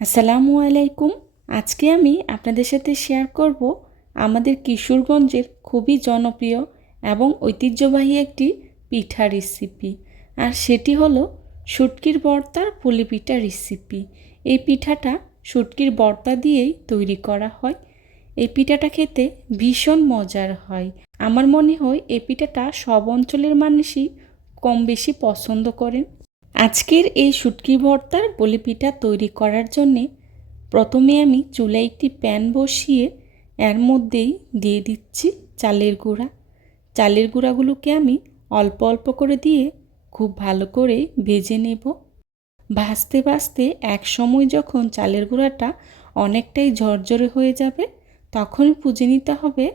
আসসালামু আলাইকুম। আজকে আমি আপনাদের সাথে শেয়ার করব আমাদের কিশোরগঞ্জের খুবই জনপ্রিয় এবং ঐতিহ্যবাহী একটি পিঠা রেসিপি আর সেটি হলো শুটকির বর্তার পুলি পিঠা রেসিপি এই পিঠাটা শুটকির বর্তা দিয়েই তৈরি করা হয়। এই পিঠাটা খেতে ভীষণ মজার হয়। আমার মনে হয় এই পিঠাটা সব অঞ্চলের মানুষই কম বেশি পছন্দ করেন। আজকের এই শুটকি ভর্তার বলি পিঠা তৈরি করার জন্যে প্রথমে আমি চুলায় একটি প্যান বসিয়ে এর মধ্যেই দিয়ে দিচ্ছি চালের গুঁড়া। চালের গুঁড়াগুলোকে আমি অল্প অল্প করে দিয়ে খুব ভালো করে ভেজে নেব। ভাজতে ভাজতে এক সময় যখন চালের গুঁড়াটা অনেকটাই ঝরঝরে হয়ে যাবে তখন পুজে নিতে হবে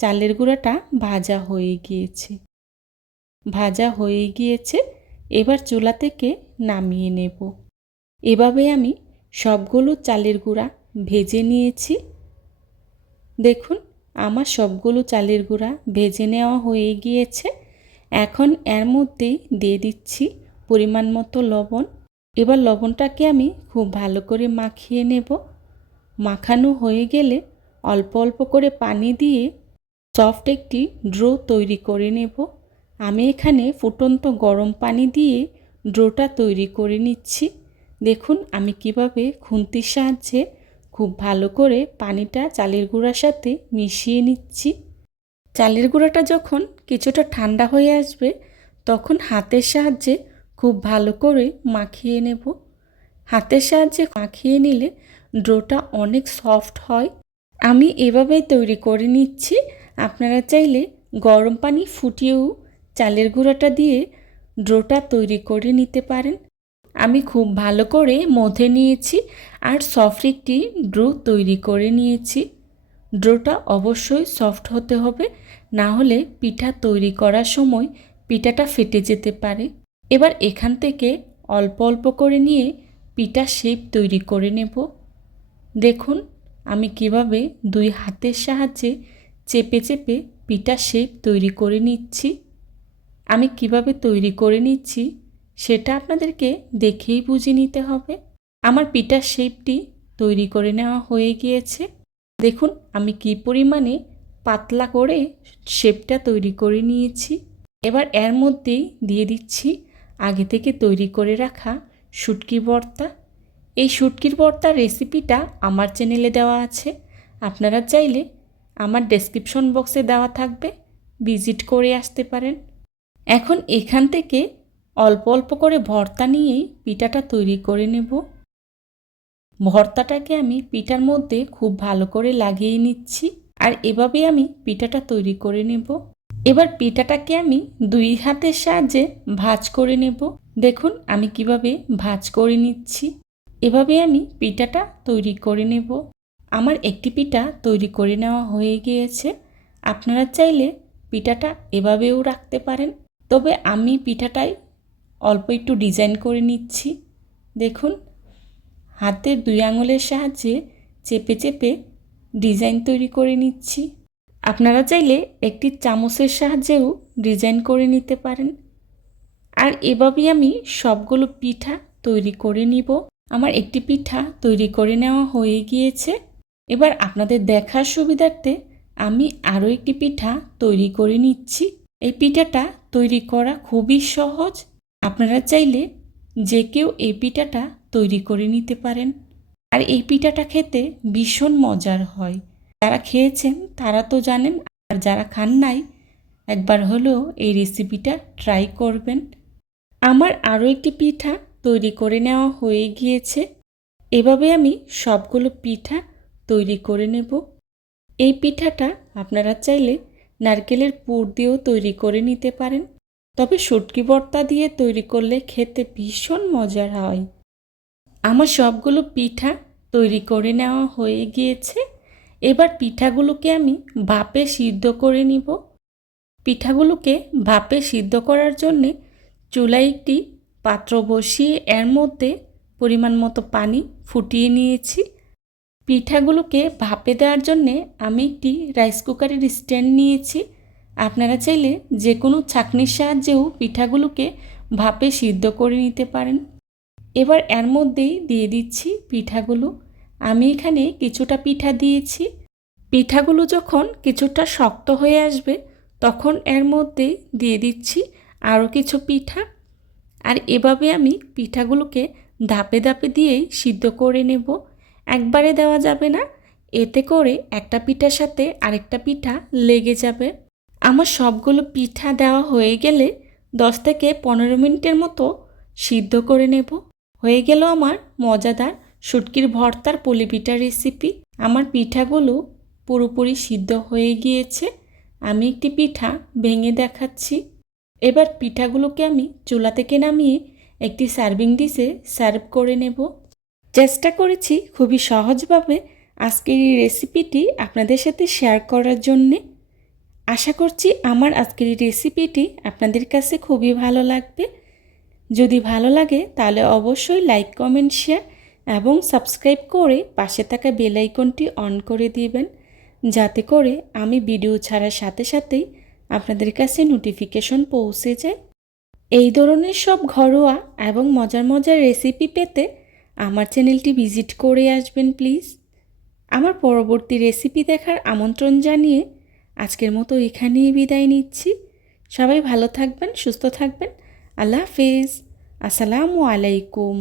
চালের গুঁড়াটা ভাজা হয়ে গিয়েছে। ভাজা হয়ে গিয়েছে এবার চুলা থেকে নামিয়ে নেব। এভাবে আমি সবগুলো চালের গুঁড়া ভেজে নিয়েছি। দেখুন, আমার সবগুলো চালের গুঁড়া ভেজে নেওয়া হয়ে গিয়েছে। এখন এর মধ্যেই দিয়ে দিচ্ছি পরিমাণ মতো লবণ। এবার লবণটাকে আমি খুব ভালো করে মাখিয়ে নেব। মাখানো হয়ে গেলে অল্প অল্প করে পানি দিয়ে সফট একটি ড্রো তৈরি করে নেব। আমি এখানে ফুটন্ত গরম পানি দিয়ে ড্রোটা তৈরি করে নিচ্ছি। দেখুন, আমি কীভাবে খুন্তির সাহায্যে খুব ভালো করে পানিটা চালের গুঁড়ার সাথে মিশিয়ে নিচ্ছি। চালের গুঁড়াটা যখন কিছুটা ঠান্ডা হয়ে আসবে, তখন হাতের সাহায্যে খুব ভালো করে মাখিয়ে নেব। হাতের সাহায্যে মাখিয়ে নিলে ড্রোটা অনেক সফট হয়। আমি এভাবেই তৈরি করে নিচ্ছি। আপনারা চাইলে গরম পানি ফুটিয়েও চালের গুঁড়াটা দিয়ে ড্রোটা তৈরি করে নিতে পারেন। আমি খুব ভালো করে মধে নিয়েছি আর সফট একটি ড্রো তৈরি করে নিয়েছি। ড্রোটা অবশ্যই সফট হতে হবে, না হলে পিঠা তৈরি করার সময় পিঠাটা ফেটে যেতে পারে। এবার এখান থেকে অল্প অল্প করে নিয়ে পিঠা শেপ তৈরি করে নেব। দেখুন, আমি কীভাবে দুই হাতের সাহায্যে চেপে চেপে পিঠা শেপ তৈরি করে নিচ্ছি। আমি কীভাবে তৈরি করে নিচ্ছি, সেটা আপনাদেরকে দেখেই বুঝে নিতে হবে। আমার পিঠার শেপটি তৈরি করে নেওয়া হয়ে গিয়েছে। দেখুন, আমি কি পরিমাণে পাতলা করে শেপটা তৈরি করে নিয়েছি। এবার এর মধ্যেই দিয়ে দিচ্ছি আগে থেকে তৈরি করে রাখা শুটকি ভর্তা এই শুটকির ভর্তার রেসিপিটা আমার চ্যানেলে দেওয়া আছে। আপনারা চাইলে আমার ডেসক্রিপশন বক্সে দেওয়া থাকবে। ভিজিট করে আসতে পারেন। এখন এখান থেকে অল্প অল্প করে ভর্তা নিয়েই পিঠাটা তৈরি করে নেব। ভর্তাটাকে আমি পিঠার মধ্যে খুব ভালো করে লাগিয়ে নিচ্ছি আর এভাবে আমি পিঠাটা তৈরি করে নেব। এবার পিঠাটাকে আমি দুই হাতের সাহায্যে ভাজ করে নেব। দেখুন আমি কীভাবে ভাজ করে নিচ্ছি। এভাবে আমি পিঠাটা তৈরি করে নেব। আমার একটি পিঠা তৈরি করে নেওয়া হয়ে গিয়েছে। আপনারা চাইলে পিঠাটা এভাবেও রাখতে পারেন। তবে আমি পিঠাটাই অল্প একটু ডিজাইন করে নিচ্ছি। দেখুন, হাতের দুই আঙুলের সাহায্যে চেপে চেপে ডিজাইন তৈরি করে নিচ্ছি। আপনারা চাইলে একটি চামচের সাহায্যেও ডিজাইন করে নিতে পারেন। আর এভাবেই আমি সবগুলো পিঠা তৈরি করে নিব। আমার একটি পিঠা তৈরি করে নেওয়া হয়ে গিয়েছে। এবার আপনাদের দেখার সুবিধার্থে আমি আরও একটি পিঠা তৈরি করে নিচ্ছি। এই পিঠাটা তৈরি করা খুবই সহজ। আপনারা চাইলে যে কেউ এই পিঠাটা তৈরি করে নিতে পারেন। আর এই পিঠাটা খেতে ভীষণ মজার হয়। যারা খেয়েছেন তারা তো জানেন, আর যারা খান নাই, একবার হলেও এই রেসিপিটা ট্রাই করবেন। আমার আরও একটি পিঠা তৈরি করে নেওয়া হয়ে গিয়েছে। এভাবে আমি সবগুলো পিঠা তৈরি করে নেব। এই পিঠাটা আপনারা চাইলে নারকেলের পুর দিয়েও তৈরি করে নিতে পারেন। তবে শুটকি ভর্তা দিয়ে তৈরি করলে খেতে ভীষণ মজার হয়। আমার সবগুলো পিঠা তৈরি করে নেওয়া হয়ে গিয়েছে। এবার পিঠাগুলোকে আমি ভাপে সিদ্ধ করে নিব। পিঠাগুলোকে ভাপে সিদ্ধ করার জন্যে চুলায় একটি পাত্র বসিয়ে এর মধ্যে পরিমাণ মতো পানি ফুটিয়ে নিয়েছি। পিঠাগুলোকে ভাপে দেওয়ার জন্যে আমি একটি রাইস কুকারের স্ট্যান্ড নিয়েছি। আপনারা চাইলে যে কোনো ছাঁকনির সাহায্যেও পিঠাগুলোকে ভাপে সিদ্ধ করে নিতে পারেন। এবার এর মধ্যেই দিয়ে দিচ্ছি পিঠাগুলো। আমি এখানে কিছুটা পিঠা দিয়েছি। পিঠাগুলো যখন কিছুটা শক্ত হয়ে আসবে, তখন এর মধ্যে দিয়ে দিচ্ছি আরও কিছু পিঠা। আর এভাবে আমি পিঠাগুলোকে ধাপে ধাপে দিয়েই সিদ্ধ করে নেব। একবারে দেওয়া যাবে না। এতে করে একটা পিঠার সাথে আরেকটা পিঠা লেগে যাবে। আমার সবগুলো পিঠা দেওয়া হয়ে গেলে দশ থেকে পনেরো মিনিটের মতো সিদ্ধ করে নেব। হয়ে গেল আমার মজাদার শুটকির ভর্তার পলি পিঠা রেসিপি আমার পিঠাগুলো পুরোপুরি সিদ্ধ হয়ে গিয়েছে। আমি একটি পিঠা ভেঙে দেখাচ্ছি। এবার পিঠাগুলোকে আমি চুলা থেকে নামিয়ে একটি সার্ভিং ডিশে সার্ভ করে নেব। চেষ্টা করেছি খুবই সহজভাবে আজকের এই রেসিপিটি আপনাদের সাথে শেয়ার করার জন্যে। আশা করছি আমার আজকের এই রেসিপিটি আপনাদের কাছে খুবই ভালো লাগবে। যদি ভালো লাগে তাহলে অবশ্যই লাইক কমেন্ট শেয়ার এবং সাবস্ক্রাইব করে পাশে থাকা বেল আইকনটি অন করে দিবেন। যাতে করে আমি ভিডিও ছাড়ার সাথে সাথেই আপনাদের কাছে নোটিফিকেশন পৌঁছে যায়। এই ধরনের সব ঘরোয়া এবং মজার মজার রেসিপি পেতে আমার চ্যানেলটি ভিজিট করে আসবেন, প্লিজ। আমার পরবর্তী রেসিপি দেখার আমন্ত্রণ জানিয়ে আজকের মতো এখানেই বিদায় নিচ্ছি। সবাই ভালো থাকবেন, সুস্থ থাকবেন। আল্লাহ হাফেজ। আসসালামু আলাইকুম।